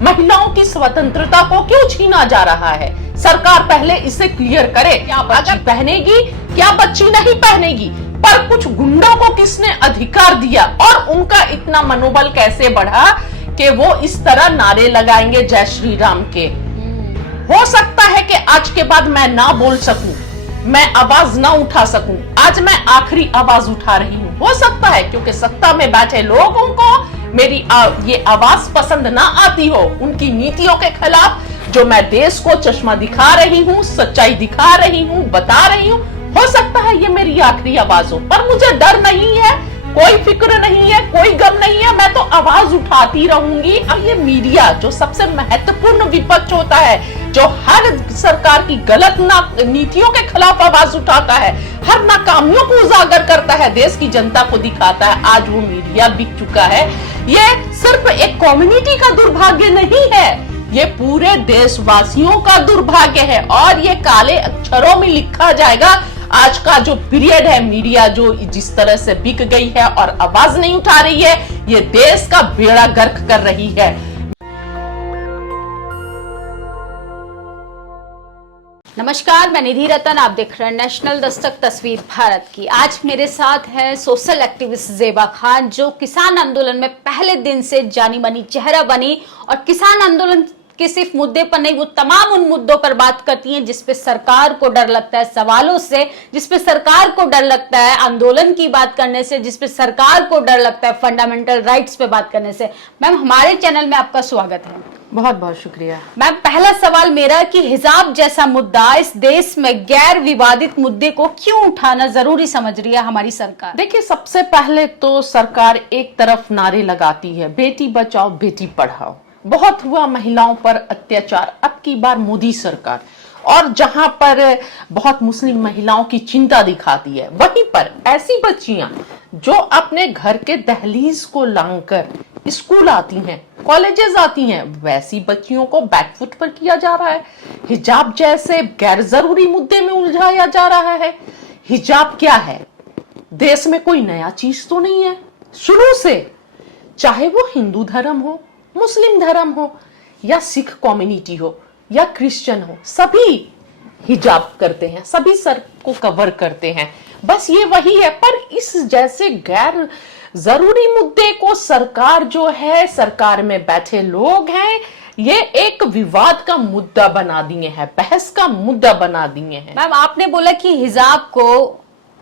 महिलाओं की स्वतंत्रता को क्यों छीना जा रहा है? सरकार पहले इसे क्लियर करे। क्या बच्ची पहनेगी, क्या बच्ची नहीं पहनेगी? पर कुछ गुंडों को किसने अधिकार दिया और उनका इतना मनोबल कैसे बढ़ा कि वो इस तरह नारे लगाएंगे जय श्री राम के? हो सकता है कि आज के बाद मैं ना बोल सकूं, मैं आवाज ना उठा सकूं। आज मैं आखिरी आवाज उठा रही हूं। हो सकता है क्योंकि सत्ता में बैठे लोगों को मेरी ये आवाज पसंद ना आती हो, उनकी नीतियों के खिलाफ जो मैं देश को चश्मा दिखा रही हूं, सच्चाई दिखा रही हूं, बता रही हूं। हो सकता है ये मेरी आखिरी आवाज हो, पर मुझे डर नहीं है, कोई फिक्र नहीं है, कोई गम नहीं है। मैं तो आवाज उठाती रहूंगी। अब ये मीडिया जो सबसे महत्वपूर्ण विपक्ष होता है, जो हर सरकार की गलत नीतियों के खिलाफ आवाज उठाता है, हर नाकामियों को उजागर करता है, देश की जनता को दिखाता है, आज वो मीडिया बिक चुका है। ये सिर्फ एक कम्युनिटी का दुर्भाग्य नहीं है, ये पूरे देशवासियों का दुर्भाग्य है और ये काले अक्षरों में लिखा जाएगा। आज का जो पीरियड है, मीडिया जो जिस तरह से बिक गई है और आवाज नहीं उठा रही है, ये देश का बेड़ा गर्क कर रही है। नमस्कार, मैं निधि रतन, आप देख रहे हैं नेशनल दस्तक तस्वीर भारत की। आज मेरे साथ है सोशल एक्टिविस्ट ज़ेबा खान, जो किसान आंदोलन में पहले दिन से जानी मानी चेहरा बनी और किसान आंदोलन के सिर्फ मुद्दे पर नहीं, वो तमाम उन मुद्दों पर बात करती हैं जिसपे सरकार को डर लगता है सवालों से, जिसपे सरकार को डर लगता है आंदोलन की बात करने से, जिसपे सरकार को डर लगता है फंडामेंटल राइट्स पे बात करने से। मैम, हमारे चैनल में आपका स्वागत है। बहुत बहुत शुक्रिया। मैम, पहला सवाल मेरा कि हिजाब जैसा मुद्दा इस देश में गैर विवादित मुद्दे को क्यों उठाना जरूरी समझ रही है हमारी सरकार? देखिए, सबसे पहले तो सरकार एक तरफ नारे लगाती है बेटी बचाओ बेटी पढ़ाओ, बहुत हुआ महिलाओं पर अत्याचार, अब की बार मोदी सरकार, और जहां पर बहुत मुस्लिम महिलाओं की चिंता दिखाती है, वहीं पर ऐसी बच्चियां जो अपने घर के दहलीज को लांघकर स्कूल आती हैं, कॉलेजेस आती हैं, वैसी बच्चियों को बैकफुट पर किया जा रहा है। हिजाब जैसे गैर जरूरी मुद्दे में उलझाया जा रहा है। हिजाब क्या है? देश में कोई नया चीज तो नहीं है। शुरू से, चाहे वो हिंदू धर्म हो, मुस्लिम धर्म हो, या सिख कम्युनिटी हो, या क्रिश्चियन हो, सभी हिजाब करते हैं, सभी सर को कवर करते हैं। बस ये वही है। पर इस जैसे गैर जरूरी मुद्दे को सरकार जो है, सरकार में बैठे लोग हैं, ये एक विवाद का मुद्दा बना दिए हैं, बहस का मुद्दा बना दिए हैं। मैम, आपने बोला कि हिजाब को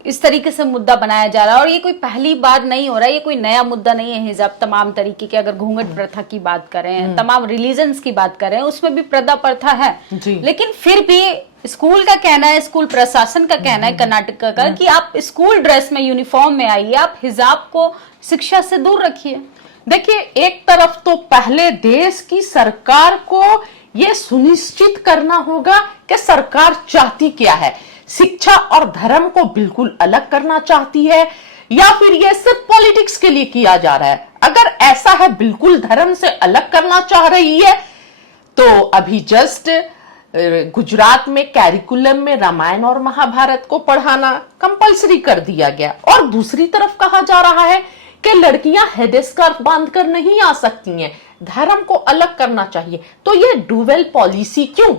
इस तरीके से मुद्दा बनाया जा रहा है और ये कोई पहली बार नहीं हो रहा है, ये कोई नया मुद्दा नहीं है। हिजाब तमाम तरीके के, अगर घूंघट प्रथा की बात करें, तमाम रिलीजन्स की बात करें, उसमें भी पर्दा प्रथा है। लेकिन फिर भी स्कूल का कहना है, स्कूल प्रशासन का कहना है कर्नाटक का, कि आप स्कूल ड्रेस में, यूनिफॉर्म में आइए, आप हिजाब को शिक्षा से दूर रखिए। देखिए, एक तरफ तो पहले देश की सरकार को यह सुनिश्चित करना होगा कि सरकार चाहती क्या है। शिक्षा और धर्म को बिल्कुल अलग करना चाहती है या फिर यह सिर्फ पॉलिटिक्स के लिए किया जा रहा है? अगर ऐसा है, बिल्कुल धर्म से अलग करना चाह रही है, तो अभी जस्ट गुजरात में कैरिकुलम में रामायण और महाभारत को पढ़ाना कंपलसरी कर दिया गया, और दूसरी तरफ कहा जा रहा है कि लड़कियां हेडस्कार्फ बांधकर नहीं आ सकती हैं, धर्म को अलग करना चाहिए। तो ये डुअल पॉलिसी क्यों?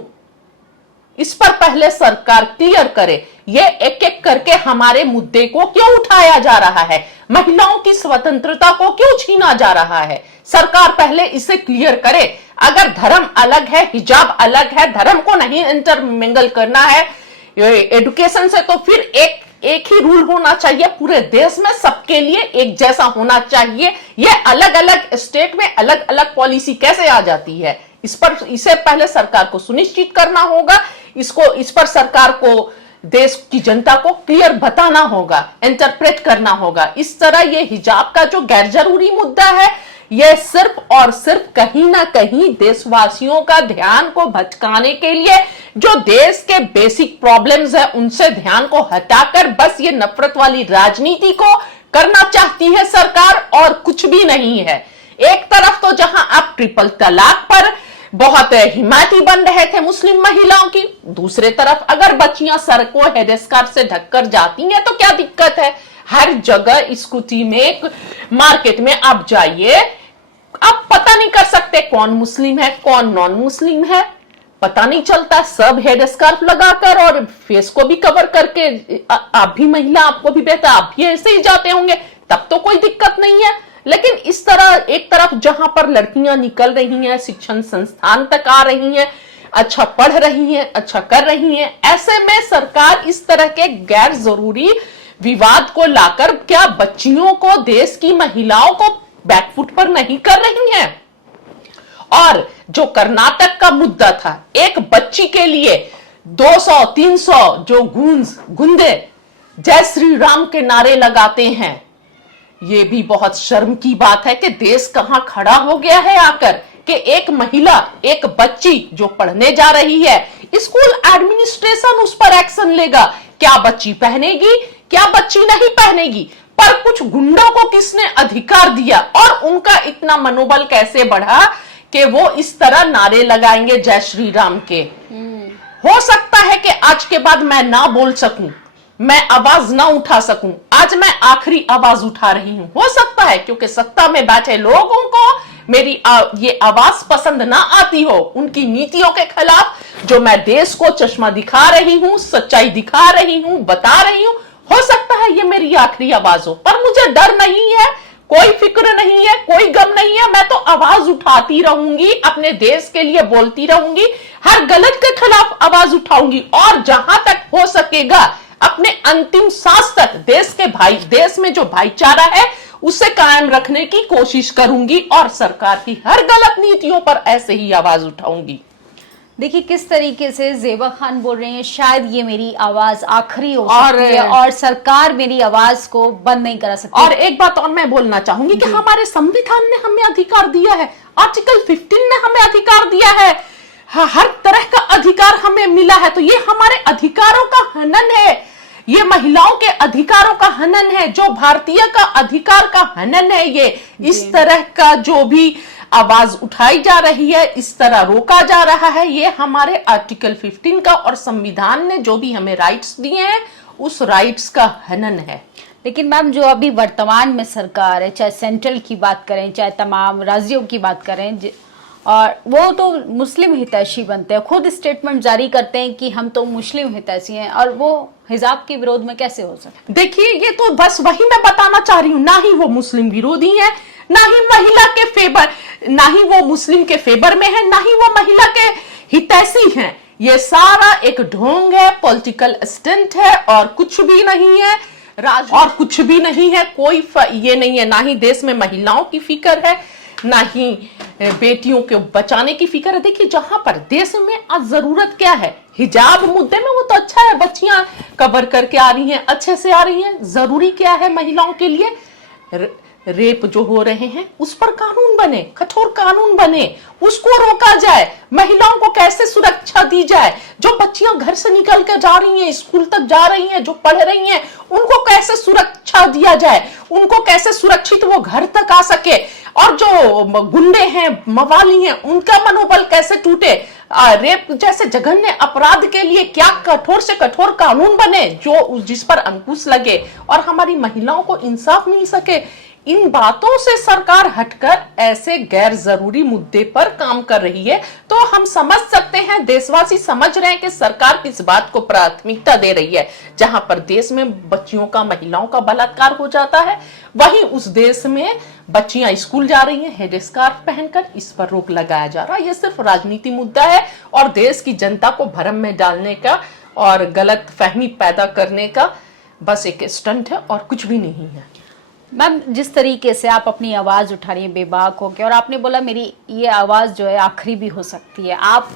इस पर पहले सरकार क्लियर करे। ये एक एक करके हमारे मुद्दे को क्यों उठाया जा रहा है? महिलाओं की स्वतंत्रता को क्यों छीना जा रहा है? सरकार पहले इसे क्लियर करे। अगर धर्म अलग है, हिजाब अलग है, धर्म को नहीं इंटरमिंगल करना है एजुकेशन से, तो फिर एक ही रूल होना चाहिए पूरे देश में, सबके लिए एक जैसा होना चाहिए। ये अलग अलग स्टेट में अलग अलग पॉलिसी कैसे आ जाती है? इसे पहले सरकार को सुनिश्चित करना होगा। इस पर सरकार को देश की जनता को क्लियर बताना होगा, इंटरप्रेट करना होगा। इस तरह ये हिजाब का जो गैर जरूरी मुद्दा है, यह सिर्फ और सिर्फ कहीं ना कहीं देशवासियों का ध्यान को भटकाने के लिए, जो देश के बेसिक प्रॉब्लम्स है उनसे ध्यान को हटाकर बस ये नफरत वाली राजनीति को करना चाहती है सरकार, और कुछ भी नहीं है। एक तरफ तो जहां आप ट्रिपल तलाक पर बहुत हिमायती बन रहे थे मुस्लिम महिलाओं की, दूसरे तरफ अगर बच्चियां सर को हेडस्कार्फ से ढककर जाती हैं तो क्या दिक्कत है? हर जगह स्कूटी में, मार्केट में आप जाइए, आप पता नहीं कर सकते कौन मुस्लिम है कौन नॉन मुस्लिम है, पता नहीं चलता। सब हेड स्कार्फ लगाकर और फेस को भी कवर करके, आप भी महिला, आपको भी बेहतर, आप भी ऐसे ही जाते होंगे, तब तो कोई दिक्कत नहीं है। लेकिन इस तरह एक तरफ जहां पर लड़कियां निकल रही हैं, शिक्षण संस्थान तक आ रही हैं, अच्छा पढ़ रही हैं, अच्छा कर रही हैं, ऐसे में सरकार इस तरह के गैर जरूरी विवाद को लाकर क्या बच्चियों को, देश की महिलाओं को बैकफुट पर नहीं कर रही हैं? और जो कर्नाटक का मुद्दा था, एक बच्ची के लिए 200-300 जो गुंडे जय श्री राम के नारे लगाते हैं, ये भी बहुत शर्म की बात है कि देश कहां खड़ा हो गया है आकर कि एक महिला, एक बच्ची जो पढ़ने जा रही है, स्कूल एडमिनिस्ट्रेशन उस पर एक्शन लेगा। क्या बच्ची पहनेगी, क्या बच्ची नहीं पहनेगी, पर कुछ गुंडों को किसने अधिकार दिया और उनका इतना मनोबल कैसे बढ़ा कि वो इस तरह नारे लगाएंगे जय श्री राम के। हो सकता है कि आज के बाद मैं ना बोल सकूं, मैं आवाज ना उठा सकूं, आज मैं आखिरी आवाज उठा रही हूं। हो सकता है क्योंकि सत्ता में बैठे लोगों को मेरी ये आवाज पसंद ना आती हो, उनकी नीतियों के खिलाफ जो मैं देश को चश्मा दिखा रही हूं, सच्चाई दिखा रही हूं, बता रही हूं, हो सकता है ये मेरी आखिरी आवाज हो। पर मुझे डर नहीं है, कोई फिक्र नहीं है, कोई गम नहीं है, मैं तो आवाज उठाती रहूंगी, अपने देश के लिए बोलती रहूंगी, हर गलत के खिलाफ आवाज उठाऊंगी और जहां तक हो सकेगा अपने अंतिम सांस तक देश में जो भाईचारा है उसे कायम रखने की कोशिश करूंगी और सरकार की हर गलत नीतियों पर ऐसे ही आवाज उठाऊंगी। देखिए किस तरीके से ज़ेबा खान बोल रही हैं, शायद ये मेरी आवाज आखिरी हो सकती है और सरकार मेरी आवाज को बंद नहीं करा सकती। और एक बात और मैं बोलना चाहूंगी कि हमारे संविधान ने हमें अधिकार दिया है, आर्टिकल 15 ने हमें अधिकार दिया है, हर तरह का अधिकार हमें मिला है, तो ये हमारे अधिकारों का हनन है, ये महिलाओं के अधिकारों का हनन है, जो भारतीय का अधिकार का हनन है। ये इस तरह का जो भी आवाज उठाई जा रही है, इस तरह रोका जा रहा है, ये हमारे आर्टिकल 15 का और संविधान ने जो भी हमें राइट्स दिए हैं उस राइट्स का हनन है। लेकिन मैम जो अभी वर्तमान में सरकार है, चाहे सेंट्रल की बात करें चाहे तमाम राज्यों की बात करें, और वो तो मुस्लिम हितैषी बनते हैं, खुद स्टेटमेंट जारी करते हैं कि हम तो मुस्लिम हितैषी हैं, और वो हिजाब के विरोध में कैसे हो सकते? देखिए ये तो बस वही मैं बताना चाह रही हूँ, ना ही वो मुस्लिम विरोधी है, ना ही महिला के फेवर, ना ही वो मुस्लिम के फेवर में है, ना ही वो महिला के हितैषी हैं। ये सारा एक ढोंग है, पॉलिटिकल स्टंट है और कुछ भी नहीं है, और कुछ भी नहीं है, कोई ये नहीं है, ना ही देश में महिलाओं की फिक्र है, ना ही बेटियों को बचाने की फिक्र है। देखिए जहां पर देश में आज जरूरत क्या है, हिजाब मुद्दे में वो तो अच्छा है, बच्चियां कवर करके आ रही हैं, अच्छे से आ रही हैं। जरूरी क्या है महिलाओं के लिए, रेप जो हो रहे हैं उस पर कानून बने, कठोर कानून बने, उसको रोका जाए, महिलाओं को कैसे सुरक्षा दी जाए, जो बच्चियां घर से निकल कर जा रही हैं, स्कूल तक जा रही हैं, जो पढ़ रही हैं, उनको कैसे सुरक्षा दिया जाए, उनको कैसे सुरक्षित वो घर तक आ सके, और जो गुंडे हैं, मवाली हैं, उनका मनोबल कैसे टूटे। रेप जैसे जघन्य अपराध के लिए क्या कठोर से कठोर कानून बने जो जिस पर अंकुश लगे और हमारी महिलाओं को इंसाफ मिल सके। इन बातों से सरकार हटकर ऐसे गैर जरूरी मुद्दे पर काम कर रही है, तो हम समझ सकते हैं, देशवासी समझ रहे हैं कि सरकार किस बात को प्राथमिकता दे रही है। जहां पर देश में बच्चियों का, महिलाओं का बलात्कार हो जाता है, वहीं उस देश में बच्चियां स्कूल जा रही हैं हेड स्कार्फ पहनकर, इस पर रोक लगाया जा रहा है। यह सिर्फ राजनीति मुद्दा है और देश की जनता को भ्रम में डालने का और गलत फहमी पैदा करने का बस एक स्टंट है और कुछ भी नहीं है। मैम जिस तरीके से आप अपनी आवाज उठा रही है बेबाक होकर, और आपने बोला मेरी ये आवाज जो है आखिरी भी हो सकती है, आप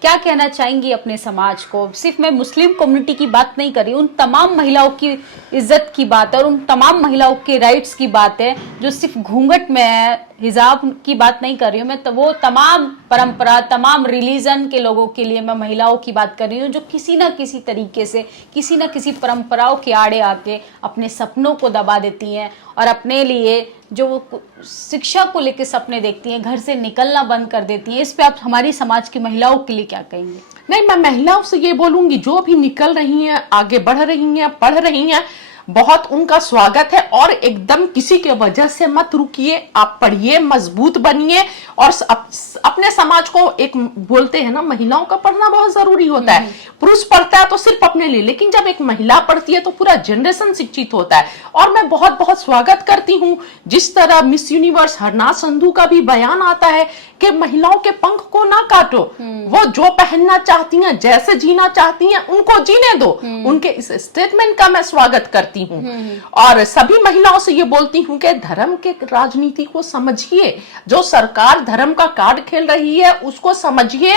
क्या कहना चाहेंगी अपने समाज को? सिर्फ मैं मुस्लिम कम्युनिटी की बात नहीं कर रही, उन तमाम महिलाओं की इज्जत की बात है और उन तमाम महिलाओं के राइट्स की बात है जो सिर्फ घूंघट में है, हिजाब की बात नहीं कर रही हूँ मैं, तो वो तमाम परंपरा, तमाम रिलीजन के लोगों के लिए मैं महिलाओं की बात कर रही हूँ जो किसी ना किसी तरीके से, किसी ना किसी परंपराओं के आड़े आके अपने सपनों को दबा देती हैं और अपने लिए जो वो शिक्षा को लेकर सपने देखती हैं, घर से निकलना बंद कर देती हैं। इस पे आप हमारी समाज की महिलाओं के लिए क्या कहेंगे? नहीं, मैं महिलाओं से ये बोलूंगी जो भी निकल रही हैं, आगे बढ़ रही हैं, पढ़ रही हैं, बहुत उनका स्वागत है। और एकदम किसी के वजह से मत रुकिए, आप पढ़िए, मजबूत बनिए। और अपने समाज को, एक बोलते हैं ना, महिलाओं का पढ़ना बहुत जरूरी होता है। पुरुष पढ़ता है तो सिर्फ अपने लिए, लेकिन जब एक महिला पढ़ती है तो पूरा जनरेशन शिक्षित होता है। और मैं बहुत बहुत स्वागत करती हूँ जिस तरह मिस यूनिवर्स हरनाथ संधू का भी बयान आता है कि महिलाओं के पंख को ना काटो, वो जो पहनना चाहती हैं, जैसे जीना चाहती हैं, उनको जीने दो। उनके इस स्टेटमेंट का मैं स्वागत करती हूँ। और सभी महिलाओं से ये बोलती हूँ कि धर्म के राजनीति को समझिए। जो सरकार धर्म का कार्ड खेल रही है उसको समझिए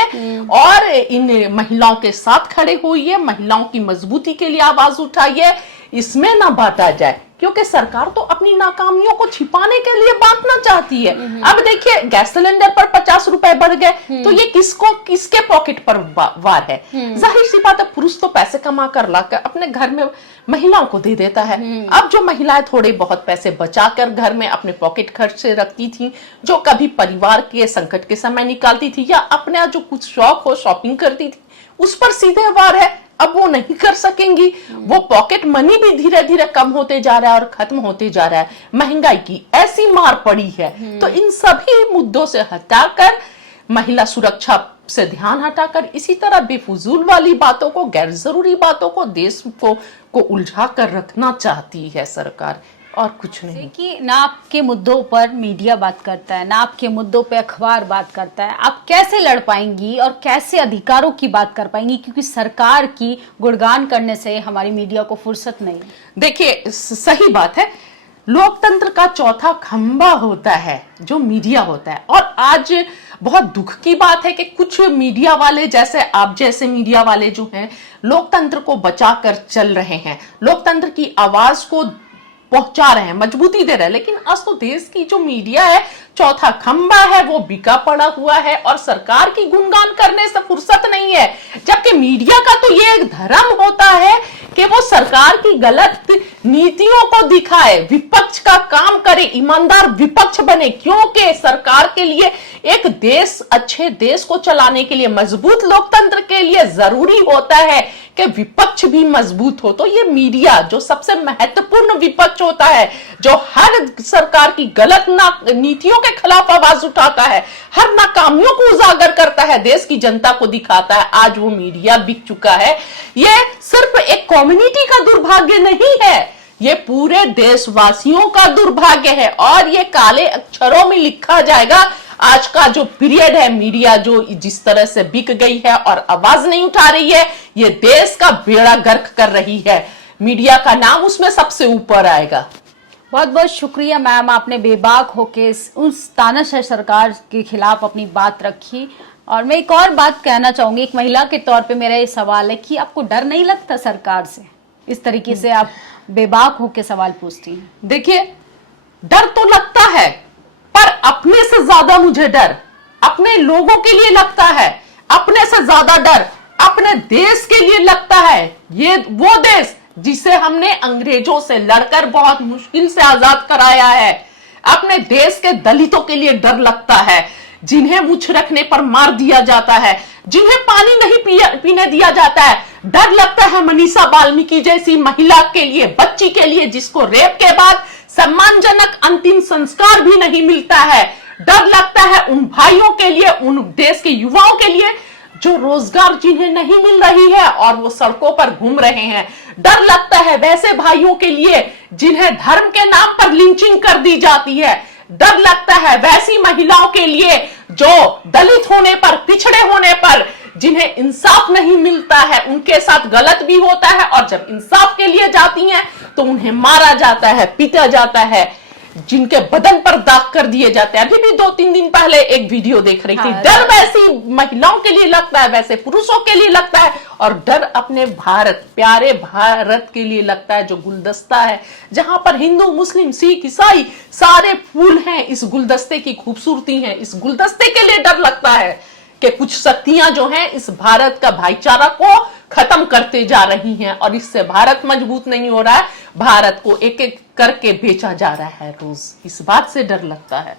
और इन महिलाओं के साथ खड़े होइए, महिलाओं की मजबूती के लिए आवाज उठाइए। इसमें ना बांटा जाए, क्योंकि सरकार तो अपनी नाकामियों को छिपाने के लिए बांटना चाहती है। अब देखिए, गैस सिलेंडर पर 50 रुपए बढ़ गए, तो ये किसके पॉकेट पर वार है? जाहिर सी बात है, पुरुष तो पैसे कमा कर लाकर अपने घर में महिलाओं को दे देता है। अब जो महिलाएं थोड़े बहुत पैसे बचाकर घर में अपने पॉकेट खर्च से रखती थी, जो कभी परिवार के संकट के समय निकालती थी, या अपने जो कुछ शौक हो शॉपिंग करती थी, उस पर सीधे वार है। अब वो नहीं कर सकेंगी। वो पॉकेट मनी भी धीरे धीरे कम होते जा रहा है और खत्म होते जा रहा है। महंगाई की ऐसी मार पड़ी है। तो इन सभी मुद्दों से हटाकर, महिला सुरक्षा से ध्यान हटाकर, इसी तरह बेफजूल वाली बातों को, गैर जरूरी बातों को, देश को उलझा कर रखना चाहती है सरकार, और कुछ नहीं। कि ना आपके मुद्दों पर मीडिया बात करता है, ना आपके मुद्दों पे अखबार बात करता है। आप कैसे लड़ पाएंगी और कैसे अधिकारों की बात कर पाएंगी? क्योंकि सरकार की गुणगान करने से हमारी मीडिया को फुर्सत नहीं। देखिए, सही बात है, लोकतंत्र का चौथा खंबा होता है जो मीडिया होता है। और आज बहुत दुख की बात है कि कुछ मीडिया वाले, जैसे आप जैसे मीडिया वाले जो हैं, लोकतंत्र को बचाकर चल रहे हैं, लोकतंत्र की आवाज को पहुंचा रहे हैं, मजबूती दे रहे हैं। लेकिन आज तो देश की जो मीडिया है, चौथा खंबा है, वो बिका पड़ा हुआ है और सरकार की गुणगान करने से फुर्सत नहीं है। जबकि मीडिया का तो ये एक धर्म होता है कि वो सरकार की गलत नीतियों को दिखाए, विपक्ष का काम करे, ईमानदार विपक्ष बने। क्योंकि सरकार के लिए, एक देश, अच्छे देश को चलाने के लिए, मजबूत लोकतंत्र के लिए जरूरी होता है कि विपक्ष भी मजबूत हो। तो ये मीडिया जो सबसे महत्वपूर्ण विपक्ष होता है, जो हर सरकार की गलत नीतियों के खिलाफ आवाज उठाता है, हर नाकामियों को उजागर करता है, देश की जनता को दिखाता है, आज वो मीडिया बिक चुका है। ये सिर्फ एक कम्युनिटी का दुर्भाग्य नहीं है, ये पूरे देशवासियों का दुर्भाग्य है। और ये काले अक्षरों में लिखा जाएगा। आज का जो पीरियड है, मीडिया जो जिस तरह से बिक गई है और आवाज नहीं उठा रही है, ये देश का बेड़ा गर्क कर रही है। मीडिया का नाम उसमें सबसे ऊपर आएगा। बहुत बहुत शुक्रिया मैम, आपने बेबाक होके उस तानाशाह सरकार के खिलाफ अपनी बात रखी। और मैं एक और बात कहना चाहूंगी, एक महिला के तौर पे मेरा ये सवाल है कि आपको डर नहीं लगता सरकार से? इस तरीके से आप बेबाक होके सवाल पूछती हैं। देखिए, डर तो लगता है, पर अपने से ज्यादा मुझे डर अपने लोगों के लिए लगता है। अपने से ज्यादा डर अपने देश के लिए लगता है। ये वो देश जिसे हमने अंग्रेजों से लड़कर बहुत मुश्किल से आजाद कराया है। अपने देश के दलितों के लिए डर लगता है, जिन्हें मुछ रखने पर मार दिया जाता है, जिन्हें पानी नहीं पीने दिया जाता है। डर लगता है मनीषा वाल्मीकि जैसी महिला के लिए, बच्ची के लिए, जिसको रेप के बाद सम्मानजनक अंतिम संस्कार भी नहीं मिलता है। डर लगता है उन भाइयों के लिए, उन देश के युवाओं के लिए जो रोजगार जिन्हें नहीं मिल रही है और वो सड़कों पर घूम रहे हैं। डर लगता है वैसे भाइयों के लिए जिन्हें धर्म के नाम पर लिंचिंग कर दी जाती है। डर लगता है वैसी महिलाओं के लिए जो दलित होने पर, पिछड़े होने पर, जिन्हें इंसाफ नहीं मिलता है, उनके साथ गलत भी होता है, और जब इंसाफ के लिए जाती हैं तो उन्हें मारा जाता है, पीटा जाता है, जिनके बदन पर दाग कर दिए जाते हैं। अभी भी 2-3 दिन पहले एक वीडियो देख रही थी। डर वैसी महिलाओं के लिए लगता है, वैसे पुरुषों के लिए लगता है, और डर अपने भारत, प्यारे भारत के लिए लगता है, जो गुलदस्ता है, जहां पर हिंदू, मुस्लिम, सिख, ईसाई सारे फूल हैं। इस गुलदस्ते की खूबसूरती है। इस गुलदस्ते के लिए डर लगता है कि कुछ शक्तियां जो हैं इस भारत का भाईचारा को खत्म करते जा रही हैं, और इससे भारत मजबूत नहीं हो रहा है, भारत को एक एक करके बेचा जा रहा है रोज। इस बात से डर लगता है।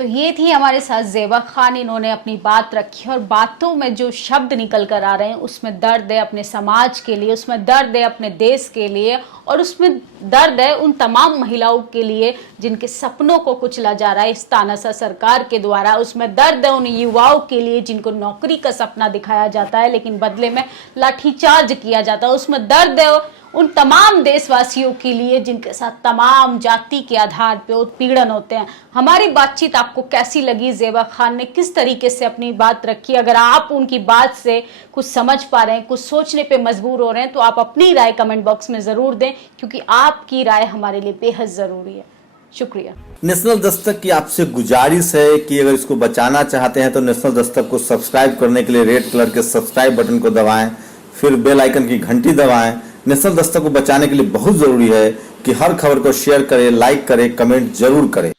तो ये थी हमारे साथ ज़ेबा खान। इन्होंने अपनी बात रखी और बातों में जो शब्द निकल कर आ रहे हैं उसमें दर्द है अपने समाज के लिए, उसमें दर्द है अपने देश के लिए, और उसमें दर्द है उन तमाम महिलाओं के लिए जिनके सपनों को कुचला जा रहा है इस तानाशाह सरकार के द्वारा। उसमें दर्द है उन युवाओं के लिए जिनको नौकरी का सपना दिखाया जाता है लेकिन बदले में लाठीचार्ज किया जाता है। उसमें दर्द है उन तमाम देशवासियों के लिए जिनके साथ तमाम जाति के आधार पे उत्पीड़न होते हैं। हमारी बातचीत आपको कैसी लगी? ज़ेबा खान ने किस तरीके से अपनी बात रखी? अगर आप उनकी बात से कुछ समझ पा रहे हैं, कुछ सोचने पे मजबूर हो रहे हैं, तो आप अपनी राय कमेंट बॉक्स में जरूर दें, क्योंकि आपकी राय हमारे लिए बेहद जरूरी है। शुक्रिया। नेशनल दस्तक की आपसे गुजारिश है कि अगर इसको बचाना चाहते हैं तो नेशनल दस्तक को सब्सक्राइब करने के लिए रेड कलर के सब्सक्राइब बटन को दबाएं, फिर बेल आइकन की घंटी दबाएं। नेशनल दस्तक को बचाने के लिए बहुत जरूरी है कि हर खबर को शेयर करें, लाइक करें, कमेंट जरूर करें।